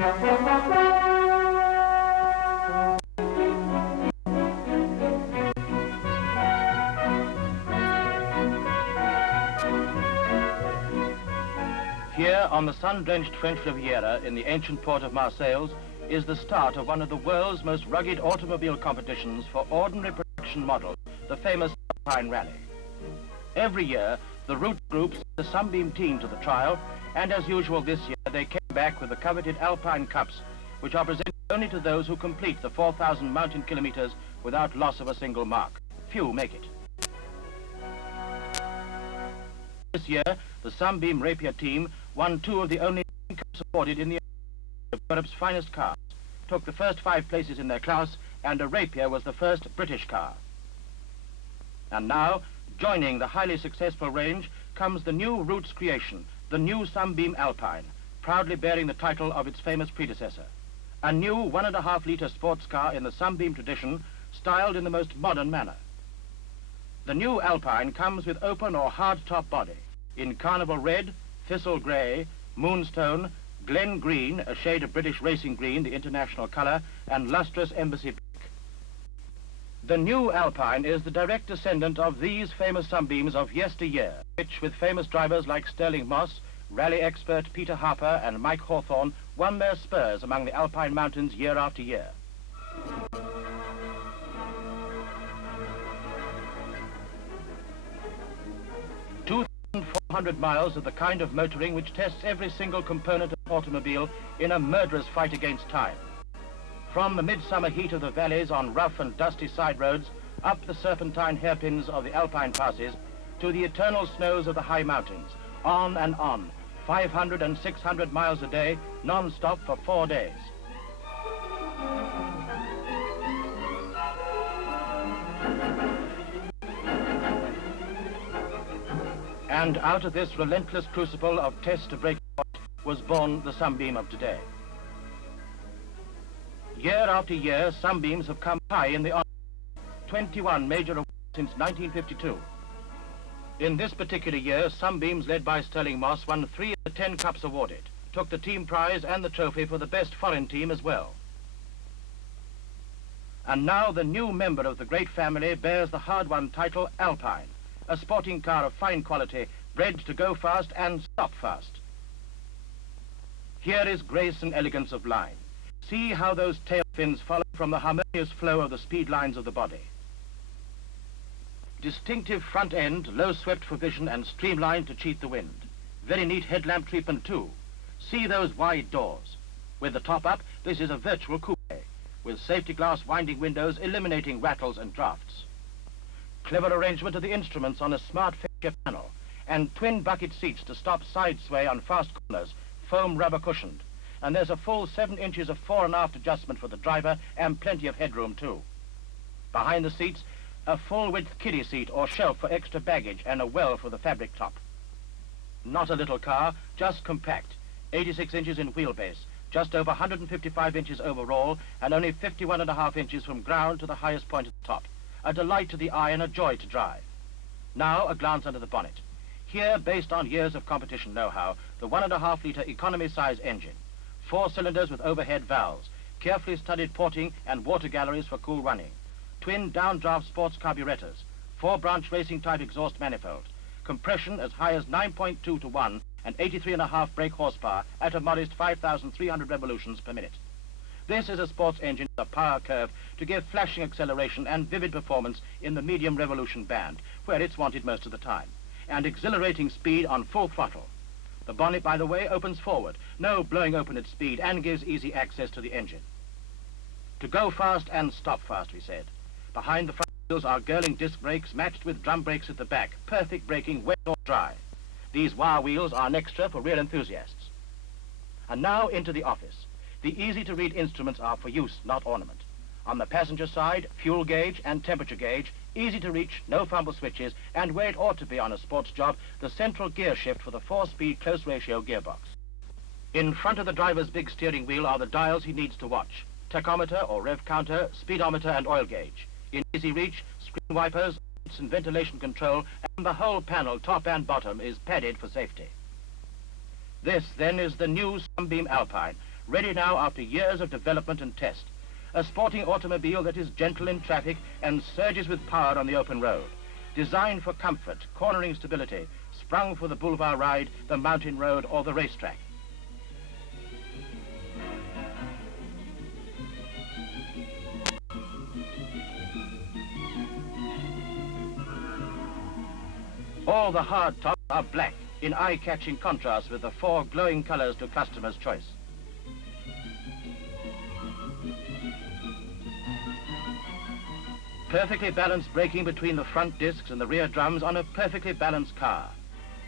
Here on the sun-drenched French Riviera in the ancient port of Marseilles is the start of one of the world's most rugged automobile competitions for ordinary production models, the famous Alpine Rally. Every year, the route group sent the Sunbeam team to the trial, and as usual this year, they came back with the coveted Alpine Cups, which are presented only to those who complete the 4,000 mountain kilometers without loss of a single mark. Few make it. This year, the Sunbeam Rapier team won 2 of the only cups awarded in the of Europe's finest cars, took the first 5 places in their class, and a Rapier was the first British car. And now, joining the highly successful range, comes the new route's creation, the new Sunbeam Alpine, proudly bearing the title of its famous predecessor. A new 1.5-litre sports car in the Sunbeam tradition, styled in the most modern manner. The new Alpine comes with open or hard-top body in Carnival Red, Thistle Grey, Moonstone, Glen Green, a shade of British racing green, the international colour, and lustrous Embassy Black. The new Alpine is the direct descendant of these famous Sunbeams of yesteryear, which, with famous drivers like Sterling Moss, rally expert Peter Harper and Mike Hawthorne, won their spurs among the Alpine mountains year after year. 2,400 miles of the kind of motoring which tests every single component of an automobile in a murderous fight against time. From the midsummer heat of the valleys on rough and dusty side roads, up the serpentine hairpins of the Alpine passes, to the eternal snows of the high mountains, on and on, 500 and 600 miles a day, non-stop for 4 days. And out of this relentless crucible of test to breaking point was born the Sunbeam of today. Year after year, Sunbeams have come high in the honor. 21 major awards since 1952. In this particular year, Sunbeams, led by Sterling Moss, won 3 of the 10 cups awarded, took the team prize and the trophy for the best foreign team as well. And now the new member of the great family bears the hard-won title Alpine, a sporting car of fine quality, bred to go fast and stop fast. Here is grace and elegance of line. See how those tail fins follow from the harmonious flow of the speed lines of the body. Distinctive front end, low swept for vision and streamlined to cheat the wind. Very neat headlamp treatment too. See those wide doors. With the top up, this is a virtual coupe, with safety glass winding windows eliminating rattles and drafts. Clever arrangement of the instruments on a smart fixture panel, and twin bucket seats to stop side sway on fast corners, foam rubber cushioned. And there's a full 7 inches of fore and aft adjustment for the driver and plenty of headroom too. Behind the seats, a full-width kiddie seat or shelf for extra baggage and a well for the fabric top. Not a little car, just compact, 86 inches in wheelbase, just over 155 inches overall, and only 51.5 inches from ground to the highest point at the top. A delight to the eye and a joy to drive. Now a glance under the bonnet. Here, based on years of competition know-how, the 1.5-litre economy-size engine. 4 cylinders with overhead valves, carefully studied porting and water galleries for cool running. Twin downdraft sports carburetors, 4-branch racing-type exhaust manifold, compression as high as 9.2 to 1 and 83.5 brake horsepower at a modest 5,300 revolutions per minute. This is a sports engine with a power curve to give flashing acceleration and vivid performance in the medium revolution band, where it's wanted most of the time, and exhilarating speed on full throttle. The bonnet, by the way, opens forward, no blowing open at speed, and gives easy access to the engine. To go fast and stop fast, we said. Behind the front wheels are Girling disc brakes matched with drum brakes at the back, perfect braking wet or dry. These wire wheels are an extra for real enthusiasts. And now into the office. The easy-to-read instruments are for use, not ornament. On the passenger side, fuel gauge and temperature gauge, easy to reach, no fumble switches, and where it ought to be on a sports job, the central gear shift for the 4-speed close-ratio gearbox. In front of the driver's big steering wheel are the dials he needs to watch: tachometer or rev counter, speedometer and oil gauge. In easy reach, screen wipers, lights and ventilation control, and the whole panel, top and bottom, is padded for safety. This, then, is the new Sunbeam Alpine, ready now after years of development and test. A sporting automobile that is gentle in traffic and surges with power on the open road. Designed for comfort, cornering stability, sprung for the boulevard ride, the mountain road, or the racetrack. All the hard tops are black, in eye-catching contrast with the 4 glowing colors to customers' choice. Perfectly balanced braking between the front discs and the rear drums on a perfectly balanced car.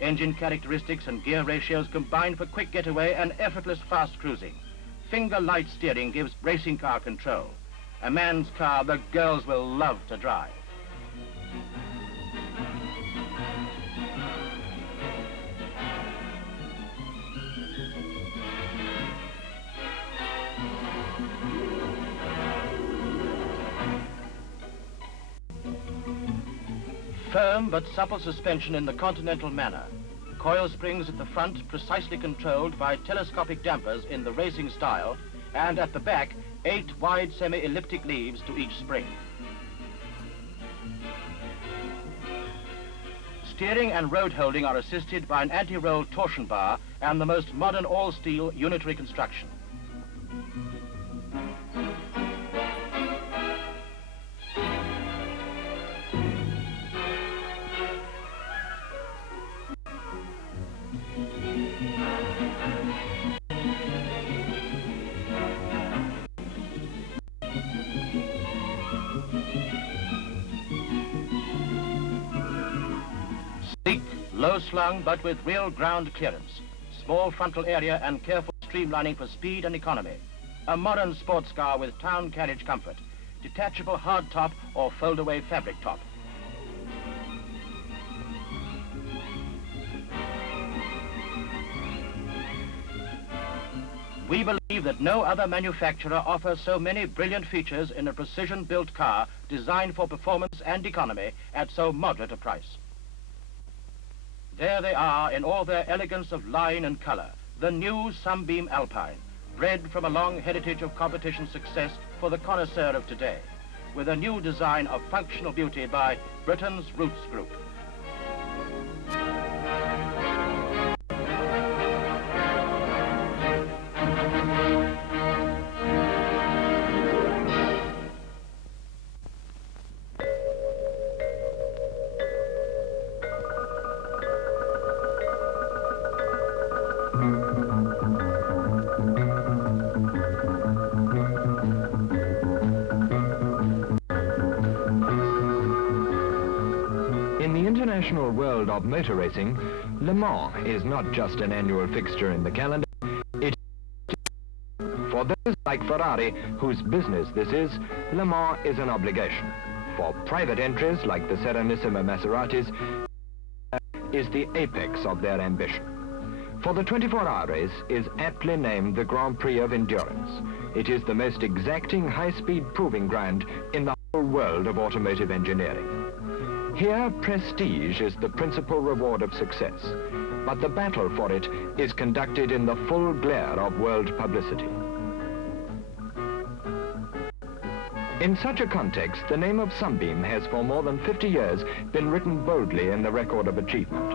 Engine characteristics and gear ratios combine for quick getaway and effortless fast cruising. Finger-light steering gives racing car control. A man's car the girls will love to drive. Firm but supple suspension in the continental manner. Coil springs at the front precisely controlled by telescopic dampers in the racing style, and at the back, 8 wide semi-elliptic leaves to each spring. Steering and road holding are assisted by an anti-roll torsion bar and the most modern all-steel unitary construction. Sleek, low-slung, but with real ground clearance. Small frontal area and careful streamlining for speed and economy. A modern sports car with town carriage comfort. Detachable hard top or fold-away fabric top. We believe that no other manufacturer offers so many brilliant features in a precision-built car designed for performance and economy at so moderate a price. There they are in all their elegance of line and color, the new Sunbeam Alpine, bred from a long heritage of competition success for the connoisseur of today, with a new design of functional beauty by Britain's Roots Group. In the international world of motor racing, Le Mans is not just an annual fixture in the calendar. It is for those like Ferrari, whose business this is, Le Mans is an obligation. For private entries like the Serenissima Maseratis, is the apex of their ambition. For the 24-hour race is aptly named the Grand Prix of Endurance. It is the most exacting high-speed proving ground in the whole world of automotive engineering. Here, prestige is the principal reward of success, but the battle for it is conducted in the full glare of world publicity. In such a context, the name of Sunbeam has for more than 50 years been written boldly in the record of achievement.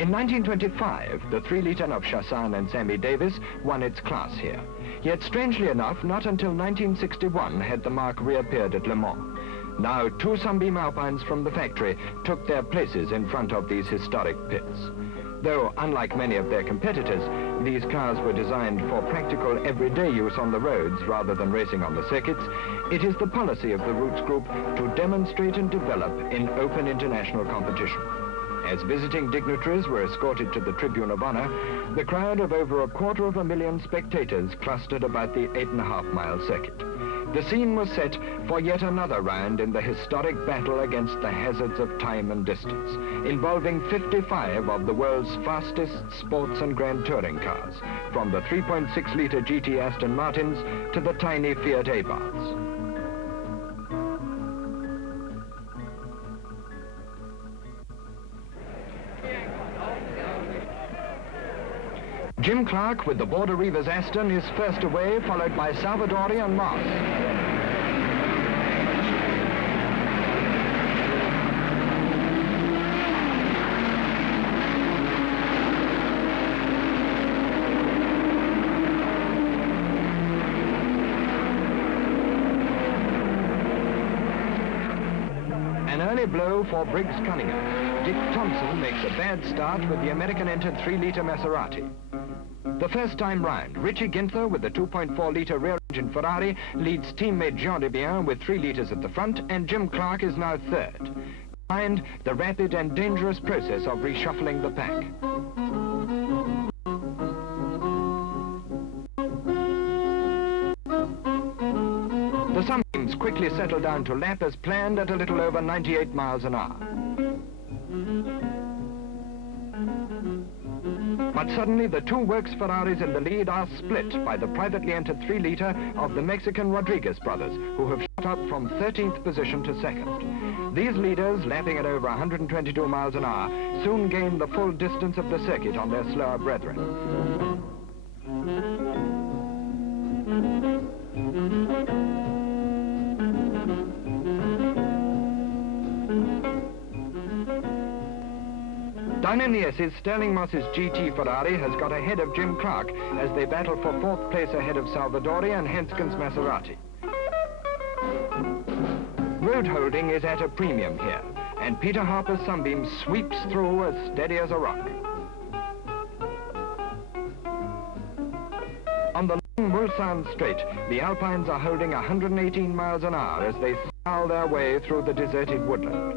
In 1925, the 3-litre of Chassin and Sammy Davis won its class here. Yet, strangely enough, not until 1961 had the mark reappeared at Le Mans. Now, 2 Sunbeam Alpines from the factory took their places in front of these historic pits. Though, unlike many of their competitors, these cars were designed for practical everyday use on the roads rather than racing on the circuits, it is the policy of the Roots Group to demonstrate and develop in open international competition. As visiting dignitaries were escorted to the Tribune of Honor, the crowd of over 250,000 spectators clustered about the 8.5-mile circuit. The scene was set for yet another round in the historic battle against the hazards of time and distance, involving 55 of the world's fastest sports and grand touring cars, from the 3.6-litre GT Aston Martins to the tiny Fiat Abarths. Jim Clark with the Border Reivers Aston is first away, followed by Salvadori and Moss. An early blow for Briggs Cunningham. Dick Thompson makes a bad start with the American-entered 3-litre Maserati. The first time round, Richie Ginther with the 2.4-litre rear-engine Ferrari leads teammate Jean Debien with 3 litres at the front, and Jim Clark is now third. Behind, the rapid and dangerous process of reshuffling the pack. The Sunbeams quickly settle down to lap as planned at a little over 98 miles an hour. But suddenly the two works Ferraris in the lead are split by the privately entered 3-litre of the Mexican Rodriguez brothers, who have shot up from 13th position to 2nd. These leaders, lapping at over 122 miles an hour, soon gain the full distance of the circuit on their slower brethren. Down in the S's, Sterling Moss's GT Ferrari has got ahead of Jim Clark as they battle for 4th place ahead of Salvadori and Henskin's Maserati. Road holding is at a premium here, and Peter Harper's Sunbeam sweeps through as steady as a rock. On the long Mulsanne Straight, the Alpines are holding 118 miles an hour as they scowl their way through the deserted woodland.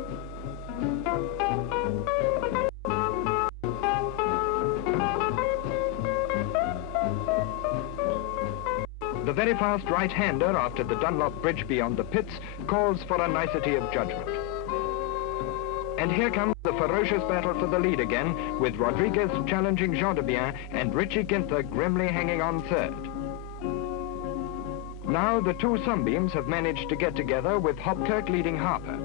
The very fast right-hander after the Dunlop bridge beyond the pits calls for a nicety of judgment. And here comes the ferocious battle for the lead again, with Rodriguez challenging Jean Debien and Richie Ginther grimly hanging on third. Now the two Sunbeams have managed to get together, with Hopkirk leading Harper.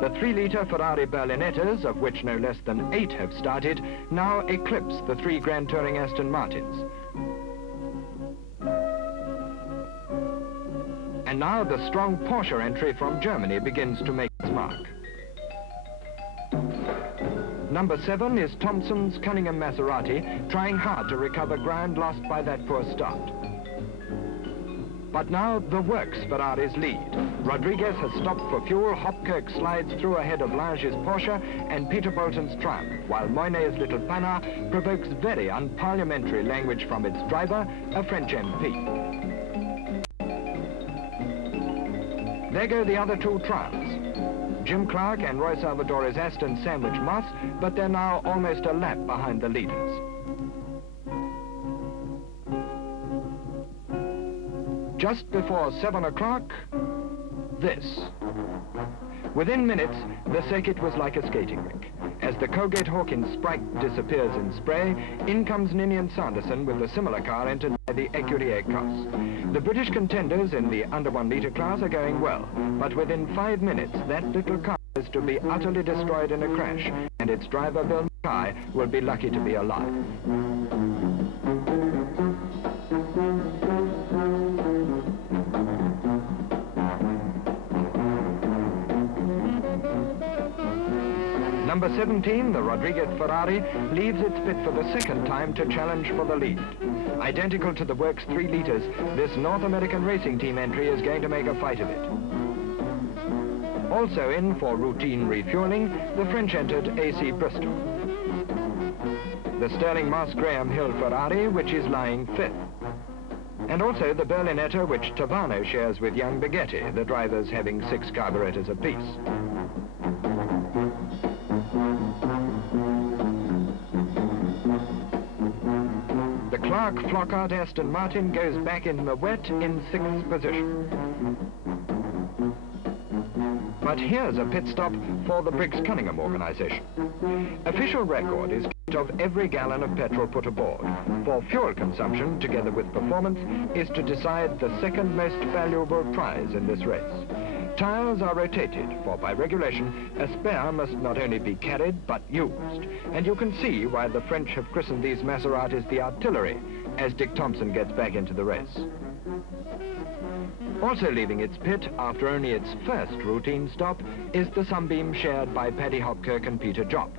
The 3-litre Ferrari Berlinettas, of which no less than 8 have started, now eclipse the 3 Grand Touring Aston Martins. And now the strong Porsche entry from Germany begins to make its mark. Number 7 is Thompson's Cunningham Maserati, trying hard to recover ground lost by that poor start. But now the works Ferraris lead. Rodriguez has stopped for fuel, Hopkirk slides through ahead of Lange's Porsche and Peter Bolton's Triumph, while Moynet's little Panhard provokes very unparliamentary language from its driver, a French MP. There go the other two Triumphs. Jim Clark and Roy Salvadori's Aston sandwich Moss, but they're now almost a lap behind the leaders. Just before 7 o'clock, this. Within minutes, the circuit was like a skating rink. As the Colgate-Hawkins Sprite disappears in spray, in comes Ninian Sanderson with a similar car entered by the Ecurie Cross. The British contenders in the under 1 litre class are going well, but within 5 minutes, that little car is to be utterly destroyed in a crash, and its driver, Bill Mackay, will be lucky to be alive. Number 17, the Rodriguez Ferrari, leaves its pit for the second time to challenge for the lead. Identical to the works 3 litres, this North American racing team entry is going to make a fight of it. Also in for routine refueling, the French-entered AC Bristol. The Sterling Moss Graham Hill Ferrari, which is lying 5th. And also the Berlinetta, which Tavano shares with young Baghetti, the drivers having 6 carburetors apiece. The Clark-Flockhart Aston Martin goes back in the wet in 6th position. But here's a pit stop for the Briggs Cunningham organization. Official record is of every gallon of petrol put aboard, for fuel consumption, together with performance, is to decide the second most valuable prize in this race. Tiles are rotated, for by regulation, a spare must not only be carried, but used. And you can see why the French have christened these Maseratis the artillery, as Dick Thompson gets back into the race. Also leaving its pit after only its first routine stop is the Sunbeam shared by Paddy Hopkirk and Peter Jopp.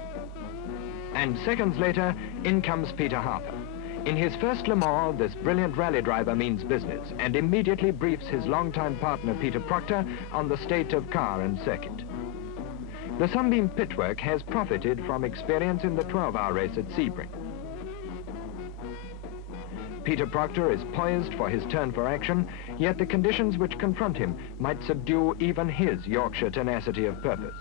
And seconds later, in comes Peter Harper. In his first Le Mans, this brilliant rally driver means business and immediately briefs his longtime partner Peter Proctor on the state of car and circuit. The Sunbeam pitwork has profited from experience in the 12-hour race at Sebring. Peter Proctor is poised for his turn for action, yet the conditions which confront him might subdue even his Yorkshire tenacity of purpose.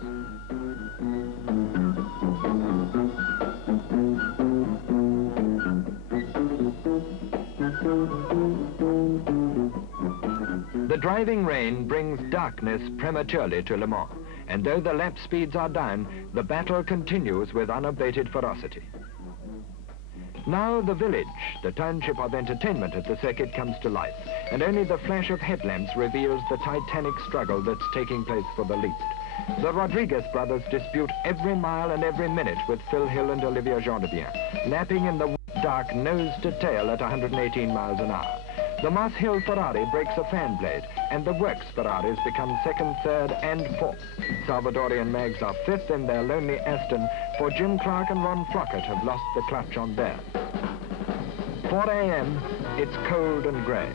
The driving rain brings darkness prematurely to Le Mans, and though the lap speeds are down, the battle continues with unabated ferocity. Now the village, the township of entertainment at the circuit, comes to life, and only the flash of headlamps reveals the titanic struggle that's taking place for the lead. The Rodriguez brothers dispute every mile and every minute with Phil Hill and Olivier Gendebien, lapping in the dark nose to tail at 118 miles an hour. The Moss Hill Ferrari breaks a fan blade, and the Works Ferraris become second, third, and fourth. Salvadorian Mags are fifth in their lonely Aston, for Jim Clark and Ron Flockett have lost the clutch on theirs. 4 a.m., it's cold and grey.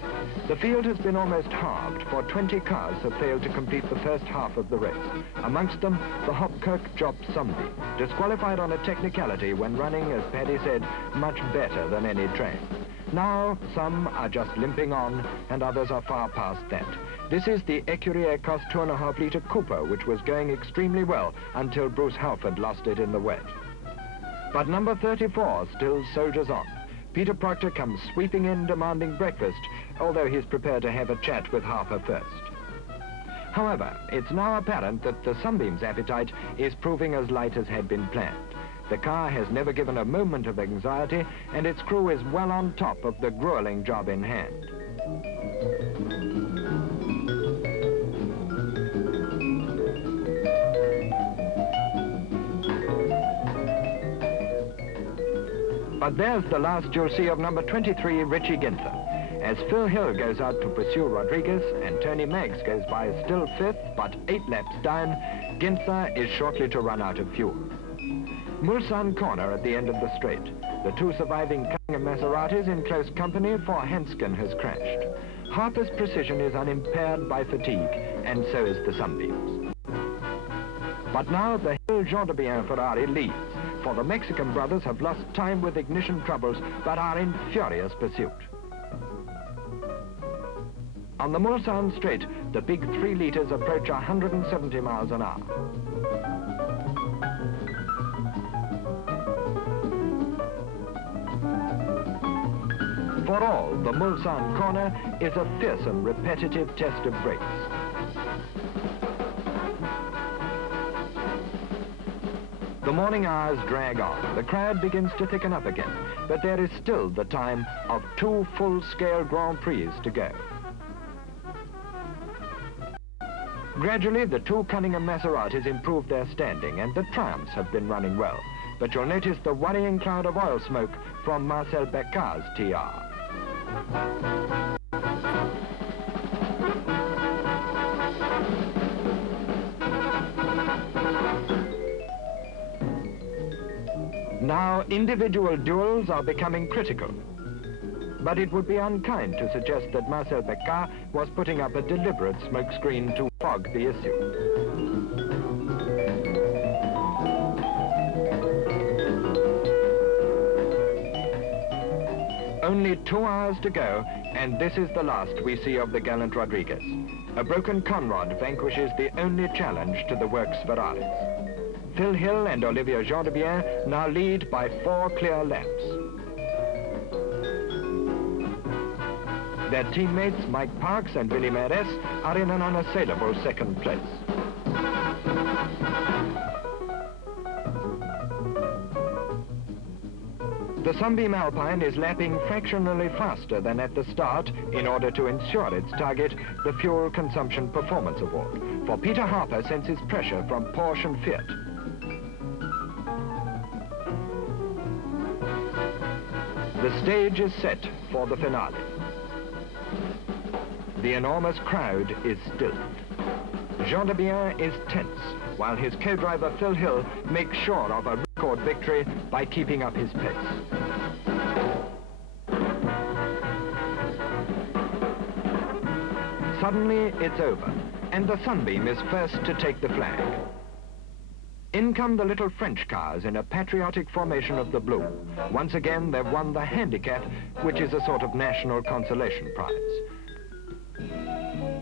The field has been almost halved, for 20 cars have failed to complete the first half of the race. Amongst them, the Hopkirk Jopp Sunbeam, disqualified on a technicality when running, as Paddy said, much better than any train. Now, some are just limping on, and others are far past that. This is the Ecurie Cost 2.5-litre Cooper, which was going extremely well until Bruce Halford lost it in the wet. But number 34 still soldiers on. Peter Proctor comes sweeping in demanding breakfast, although he's prepared to have a chat with Harper first. However, it's now apparent that the Sunbeam's appetite is proving as light as had been planned. The car has never given a moment of anxiety, and its crew is well on top of the grueling job in hand. But there's the last you'll see of number 23, Richie Ginther. As Phil Hill goes out to pursue Rodriguez and Tony Meggs goes by still fifth, but 8 laps down, Ginther is shortly to run out of fuel. Mulsanne corner at the end of the straight. The 2 surviving Cunningham Maseratis in close company, for Hanscon has crashed. Harper's precision is unimpaired by fatigue, and so is the Sunbeam's. But now the Hill Gendebien Ferrari leads, for the Mexican brothers have lost time with ignition troubles, but are in furious pursuit. On the Mulsanne straight, the big 3 litres approach 170 miles an hour. For all, the Mulsanne corner is a fearsome, repetitive test of brakes. The morning hours drag on. The crowd begins to thicken up again, but there is still the time of 2 full-scale Grand Prix to go. Gradually, the 2 Cunningham Maseratis improve their standing, and the Triumphs have been running well. But you'll notice the worrying cloud of oil smoke from Marcel Beccar's TR. Now, individual duels are becoming critical. But it would be unkind to suggest that Marcel Beccar was putting up a deliberate smokescreen to fog the issue. Only 2 hours to go, and this is the last we see of the gallant Rodriguez. A broken conrod vanquishes the only challenge to the Works Ferraris. Phil Hill and Olivier Gendebien now lead by 4 clear laps. Their teammates, Mike Parks and Billy Meres, are in an unassailable second place. The Sunbeam Alpine is lapping fractionally faster than at the start in order to ensure its target, the Fuel Consumption Performance Award. for Peter Harper senses pressure from Porsche and Fiat. The stage is set for the finale. The enormous crowd is stilled. Jean de Bien is tense, while his co-driver Phil Hill makes sure of a record victory by keeping up his pace. Suddenly, it's over, and the Sunbeam is first to take the flag. In come the little French cars in a patriotic formation of the blue. Once again, they've won the handicap, which is a sort of national consolation prize.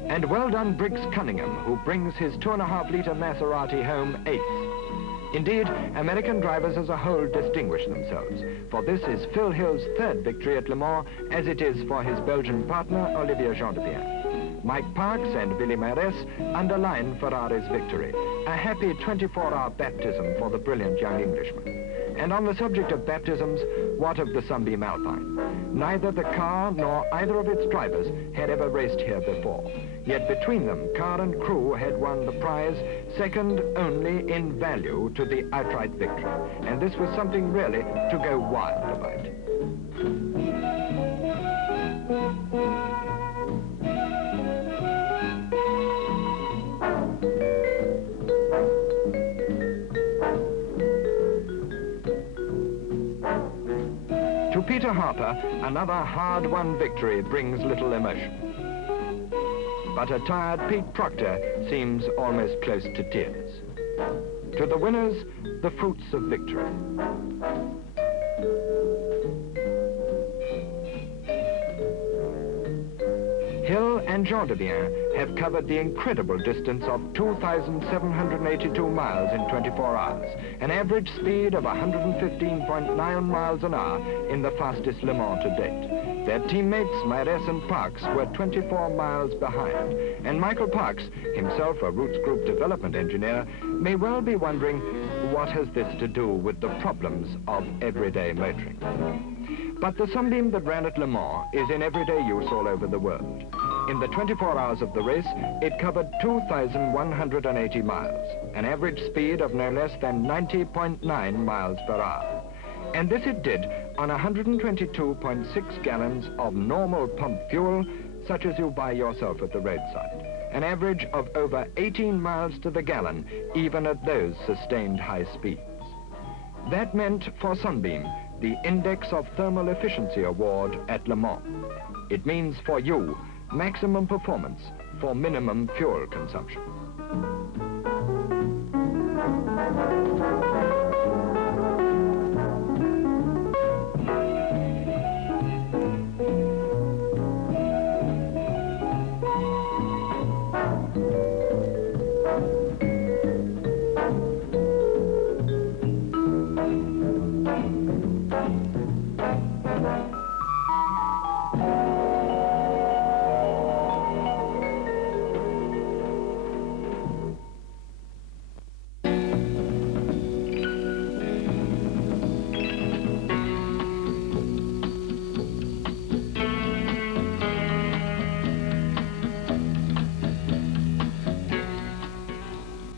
And well done Briggs Cunningham, who brings his 2.5-litre Maserati home 8th. Indeed, American drivers as a whole distinguish themselves, for this is Phil Hill's 3rd victory at Le Mans, as it is for his Belgian partner, Olivier Jean de Bien. Mike Parks and Billy Mares underline Ferrari's victory, a happy 24-hour baptism for the brilliant young Englishman. And on the subject of baptisms, what of the Sunbeam Alpine? Neither the car nor either of its drivers had ever raced here before. Yet between them, car and crew had won the prize, second only in value to the outright victory. And this was something really to go wild about. To Peter Harper, another hard-won victory brings little emotion. But a tired Pete Proctor seems almost close to tears. To the winners, the fruits of victory. Hill and Jean de Bien have covered the incredible distance of 2,782 miles in 24 hours, an average speed of 115.9 miles an hour in the fastest Le Mans to date. Their teammates, Mares and Parks, were 24 miles behind, and Michael Parks, himself a Roots Group development engineer, may well be wondering what has this to do with the problems of everyday motoring. But the Sunbeam that ran at Le Mans is in everyday use all over the world. In the 24 hours of the race, it covered 2,180 miles, an average speed of no less than 90.9 miles per hour. And this it did on 122.6 gallons of normal pump fuel, such as you buy yourself at the roadside, an average of over 18 miles to the gallon, even at those sustained high speeds. That meant for Sunbeam the Index of Thermal Efficiency Award at Le Mans. It means for you maximum performance for minimum fuel consumption.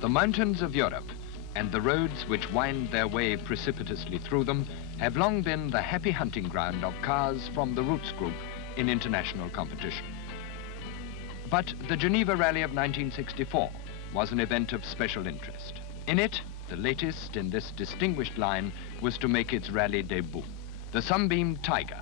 The mountains of Europe and the roads which wind their way precipitously through them have long been the happy hunting ground of cars from the Roots Group in international competition. But the Geneva Rally of 1964 was an event of special interest. In it, the latest in this distinguished line was to make its rally debut, the Sunbeam Tiger.